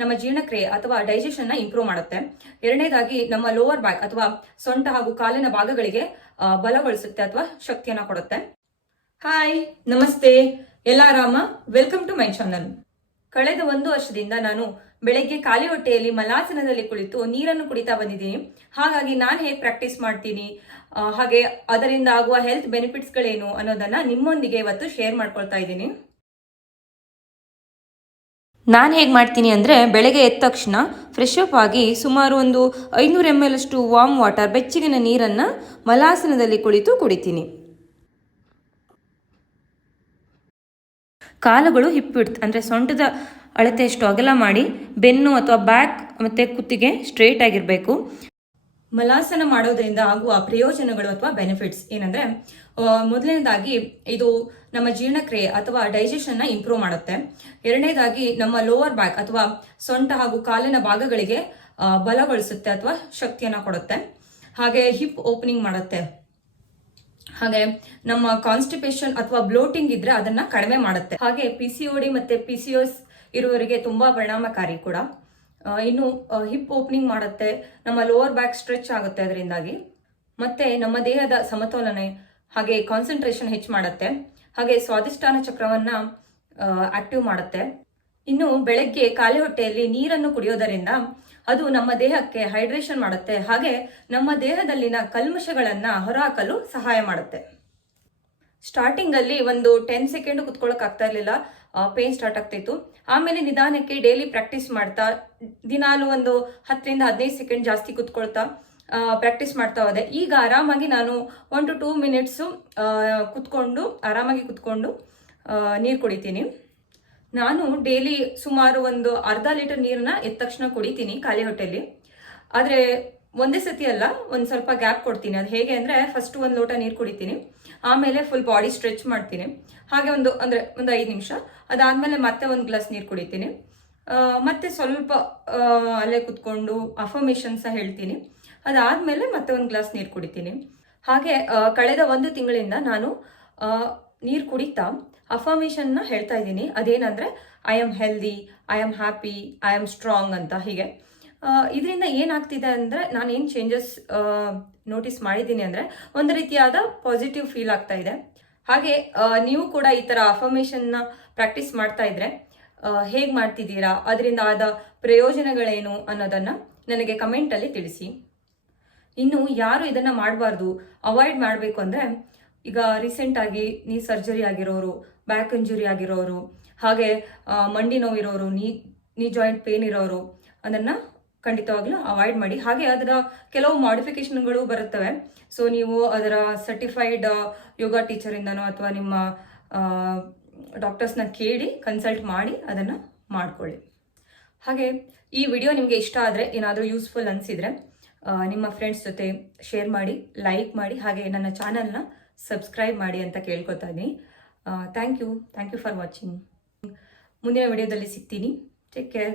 ನಮ್ಮ ಜೀರ್ಣಕ್ರಿಯೆ ಅಥವಾ ಡೈಜೆಷನ್ ನ ಇಂಪ್ರೂವ್ ಮಾಡುತ್ತೆ. ಎರಡನೇದಾಗಿ ನಮ್ಮ ಲೋವರ್ ಬ್ಯಾಕ್ ಅಥವಾ ಸೊಂಟ ಹಾಗೂ ಕಾಲಿನ ಭಾಗಗಳಿಗೆ ಬಲಗೊಳಿಸುತ್ತೆ ಅಥವಾ ಶಕ್ತಿಯನ್ನ ಕೊಡುತ್ತೆ. ಹಾಯ್, ನಮಸ್ತೆ, ಎಲ್ಲ ಆರಾಮ? Welcome to my channel. ಕಳೆದ 1 ವರ್ಷದಿಂದ ನಾನು ಬೆಳಗ್ಗೆ ಖಾಲಿ ಹೊಟ್ಟೆಯಲ್ಲಿ ಮಲಾಸನದಲ್ಲಿ ಕುಳಿತು ನೀರನ್ನು ಕುಡಿತಾ ಬಂದಿದ್ದೀನಿ. ಹಾಗಾಗಿ ನಾನು ಹೇಗೆ ಪ್ರಾಕ್ಟೀಸ್ ಮಾಡ್ತೀನಿ, ಹಾಗೆ ಅದರಿಂದ ಆಗುವ ಹೆಲ್ತ್ ಬೆನಿಫಿಟ್ಸ್ಗಳೇನು ಅನ್ನೋದನ್ನ ನಿಮ್ಮೊಂದಿಗೆ ಇವತ್ತು ಶೇರ್ ಮಾಡ್ಕೊಳ್ತಾ ಇದ್ದೀನಿ. ನಾನು ಹೇಗೆ ಮಾಡ್ತೀನಿ ಅಂದರೆ, ಬೆಳಗ್ಗೆ ಎದ್ದ ತಕ್ಷಣ ಫ್ರೆಶ್ ಅಪ್ ಆಗಿ ಸುಮಾರು ಒಂದು 500 ml ಅಷ್ಟು ವಾರ್ಮ್ ವಾಟರ್, ಬೆಚ್ಚಗಿನ ನೀರನ್ನು ಮಲಾಸನದಲ್ಲಿ ಕುಳಿತು ಕುಡಿತೀನಿ. ಕಾಲುಗಳು ಹಿಪ್ ವಿಡ್ತ್ ಅಂದರೆ ಸೊಂಟದ ಅಳತೆಯಷ್ಟು ಅಗಲ ಮಾಡಿ, ಬೆನ್ನು ಅಥವಾ ಬ್ಯಾಕ್ ಮತ್ತು ಕುತ್ತಿಗೆ ಸ್ಟ್ರೇಟ್ ಆಗಿರಬೇಕು. ಮಲಾಸನ ಮಾಡೋದ್ರಿಂದ ಆಗುವ ಪ್ರಯೋಜನಗಳು ಅಥವಾ ಬೆನಿಫಿಟ್ಸ್ ಏನಂದರೆ, ಮೊದಲನೇದಾಗಿ ಇದು ನಮ್ಮ ಜೀರ್ಣಕ್ರಿಯೆ ಅಥವಾ ಡೈಜೆಷನ್ನ ಇಂಪ್ರೂವ್ ಮಾಡುತ್ತೆ. ಎರಡನೇದಾಗಿ ನಮ್ಮ ಲೋವರ್ ಬ್ಯಾಕ್ ಅಥವಾ ಸೊಂಟ ಹಾಗೂ ಕಾಲಿನ ಭಾಗಗಳಿಗೆ ಬಲಗೊಳಿಸುತ್ತೆ ಅಥವಾ ಶಕ್ತಿಯನ್ನು ಕೊಡುತ್ತೆ. ಹಾಗೆ ಹಿಪ್ ಓಪನಿಂಗ್ ಮಾಡುತ್ತೆ. ಹಾಗೆ ನಮ್ಮ ಕಾನ್ಸ್ಟಿಪೇಷನ್ ಅಥವಾ ಬ್ಲೋಟಿಂಗ್ ಇದ್ರೆ ಅದನ್ನ ಕಡಿಮೆ ಮಾಡುತ್ತೆ. ಹಾಗೆ PCOD ಮತ್ತೆ PCOS ಇರುವವರಿಗೆ ತುಂಬಾ ಪರಿಣಾಮಕಾರಿ ಕೂಡ. ಇನ್ನು ಹಿಪ್ ಓಪನಿಂಗ್ ಮಾಡುತ್ತೆ, ನಮ್ಮ ಲೋವರ್ ಬ್ಯಾಕ್ ಸ್ಟ್ರೆಚ್ ಆಗುತ್ತೆ ಅದರಿಂದಾಗಿ. ಮತ್ತೆ ನಮ್ಮ ದೇಹದ ಸಮತೋಲನೆ ಹಾಗೆ ಕಾನ್ಸಂಟ್ರೇಷನ್ ಹೆಚ್ಚು ಮಾಡುತ್ತೆ. ಹಾಗೆ ಸ್ವಾದಿಷ್ಟಾನ ಚಕ್ರವನ್ನ ಆಕ್ಟಿವ್ ಮಾಡುತ್ತೆ. ಇನ್ನು ಬೆಳಗ್ಗೆ ಖಾಲಿ ಹೊಟ್ಟೆಯಲ್ಲಿ ನೀರನ್ನು ಕುಡಿಯೋದರಿಂದ ಅದು ನಮ್ಮ ದೇಹಕ್ಕೆ ಹೈಡ್ರೇಷನ್ ಮಾಡುತ್ತೆ. ಹಾಗೆ ನಮ್ಮ ದೇಹದಲ್ಲಿನ ಕಲ್ಮಶಗಳನ್ನ ಹೊರಹಾಕಲು ಸಹಾಯ ಮಾಡುತ್ತೆ. ಸ್ಟಾರ್ಟಿಂಗ್ ಅಲ್ಲಿ ಒಂದು 10 ಸೆಕೆಂಡ್ ಕುತ್ಕೊಳ್ಳೋಕೆ ಆಗ್ತಾ ಇರಲಿಲ್ಲ, ಪೇನ್ ಸ್ಟಾರ್ಟ್ ಆಗ್ತಿತ್ತು. ಆಮೇಲೆ ನಿಧಾನಕ್ಕೆ ಡೈಲಿ ಪ್ರಾಕ್ಟೀಸ್ ಮಾಡ್ತಾ ದಿನಾಲು ಒಂದು 10ರಿಂದ 15 ಸೆಕೆಂಡ್ ಜಾಸ್ತಿ ಕುತ್ಕೊಳ್ತಾ ಪ್ರಾಕ್ಟೀಸ್ ಮಾಡ್ತಾ ಹೋದೆ. ಈಗ ಆರಾಮಾಗಿ ನಾನು 1 to 2 ಮಿನಿಟ್ಸು ಆರಾಮಾಗಿ ಕುತ್ಕೊಂಡು ನೀರು ಕುಡಿತೀನಿ. ನಾನು ಡೈಲಿ ಸುಮಾರು ಒಂದು ಅರ್ಧ ಲೀಟರ್ ನೀರನ್ನ ಎದ್ದ ತಕ್ಷಣ ಕುಡಿತೀನಿ ಖಾಲಿ ಹೊಟ್ಟೆಯಲ್ಲಿ. ಆದರೆ ಒಂದೇ ಸತಿ ಅಲ್ಲ, ಒಂದು ಸ್ವಲ್ಪ ಗ್ಯಾಪ್ ಕೊಡ್ತೀನಿ. ಅದು ಹೇಗೆ ಅಂದರೆ, ಫಸ್ಟ್ 1 ಲೋಟ ನೀರು ಕುಡಿತೀನಿ, ಆಮೇಲೆ ಫುಲ್ ಬಾಡಿ ಸ್ಟ್ರೆಚ್ ಮಾಡ್ತೀನಿ. ಹಾಗೆ ಒಂದು 5 ನಿಮಿಷ, ಅದಾದಮೇಲೆ ಮತ್ತೆ 1 ಗ್ಲಾಸ್ ನೀರು ಕುಡಿತೀನಿ. ಮತ್ತೆ ಸ್ವಲ್ಪ ಅಲ್ಲೇ ಕುತ್ಕೊಂಡು ಅಫರ್ಮೇಷನ್ಸ ಹೇಳ್ತೀನಿ. ಅದಾದಮೇಲೆ ಮತ್ತೆ 1 ಗ್ಲಾಸ್ ನೀರು ಕುಡಿತೀನಿ. ಹಾಗೆ ಕಳೆದ 1 ತಿಂಗಳಿಂದ ನಾನು ನೀರು ಕುಡಿತಾ ಅಫರ್ಮೇಷನ್ನ ಹೇಳ್ತಾ ಇದ್ದೀನಿ. ಅದೇನಂದರೆ, I am healthy, I am happy, I am strong ಅಂತ. ಹೀಗೆ ಇದರಿಂದ ಏನಾಗ್ತಿದೆ ಅಂದರೆ, ನಾನು ಏನು ಚೇಂಜಸ್ ನೋಟಿಸ್ ಮಾಡಿದ್ದೀನಿ ಅಂದರೆ, ಒಂದು ರೀತಿಯಾದ ಪಾಸಿಟಿವ್ ಫೀಲ್ ಆಗ್ತಾ ಇದೆ. ಹಾಗೆ ನೀವು ಕೂಡ ಈ ಥರ ಅಫರ್ಮೇಷನ್ನ ಪ್ರಾಕ್ಟೀಸ್ ಮಾಡ್ತಾ ಇದ್ರೆ ಹೇಗೆ ಮಾಡ್ತಿದ್ದೀರಾ, ಅದರಿಂದ ಆದ ಪ್ರಯೋಜನಗಳೇನು ಅನ್ನೋದನ್ನು ನನಗೆ ಕಮೆಂಟಲ್ಲಿ ತಿಳಿಸಿ. ಇನ್ನು ಯಾರು ಇದನ್ನು ಮಾಡಬಾರ್ದು, ಅವಾಯ್ಡ್ ಮಾಡಬೇಕು ಅಂದರೆ, ಈಗ ರೀಸೆಂಟಾಗಿ ನೀ ಸರ್ಜರಿ ಆಗಿರೋರು, ಬ್ಯಾಕ್ ಇಂಜುರಿ ಆಗಿರೋರು, ಹಾಗೆ ಮಂಡಿ ನೋವಿರೋರು, ನೀ ಜಾಯಿಂಟ್ ಪೇನ್ ಇರೋರು ಅದನ್ನು ಖಂಡಿತವಾಗ್ಲೂ ಅವಾಯ್ಡ್ ಮಾಡಿ. ಹಾಗೆ ಅದರ ಕೆಲವು ಮಾಡಿಫಿಕೇಶನ್ಗಳು ಬರುತ್ತವೆ. ಸೊ ನೀವು ಅದರ ಸರ್ಟಿಫೈಡ್ ಯೋಗ ಟೀಚರಿಂದನೋ ಅಥವಾ ನಿಮ್ಮ ಡಾಕ್ಟರ್ಸ್ನ ಕೇಳಿ ಕನ್ಸಲ್ಟ್ ಮಾಡಿ ಅದನ್ನು ಮಾಡ್ಕೊಳ್ಳಿ. ಹಾಗೆ ಈ ವಿಡಿಯೋ ನಿಮಗೆ ಇಷ್ಟ ಆದರೆ, ಏನಾದರೂ ಯೂಸ್ಫುಲ್ ಅನಿಸಿದರೆ ನಿಮ್ಮ ಫ್ರೆಂಡ್ಸ್ ಜೊತೆ ಶೇರ್ ಮಾಡಿ, ಲೈಕ್ ಮಾಡಿ, ಹಾಗೆ ನನ್ನ ಚಾನಲ್ನ ಸಬ್ಸ್ಕ್ರೈಬ್ ಮಾಡಿ ಅಂತ ಕೇಳ್ಕೊತಾ ಇದ್ದೀನಿ. Thank you for watching. ಮುಂದಿನ ವಿಡಿಯೋದಲ್ಲಿ ಸಿಗ್ತೀನಿ. Take care.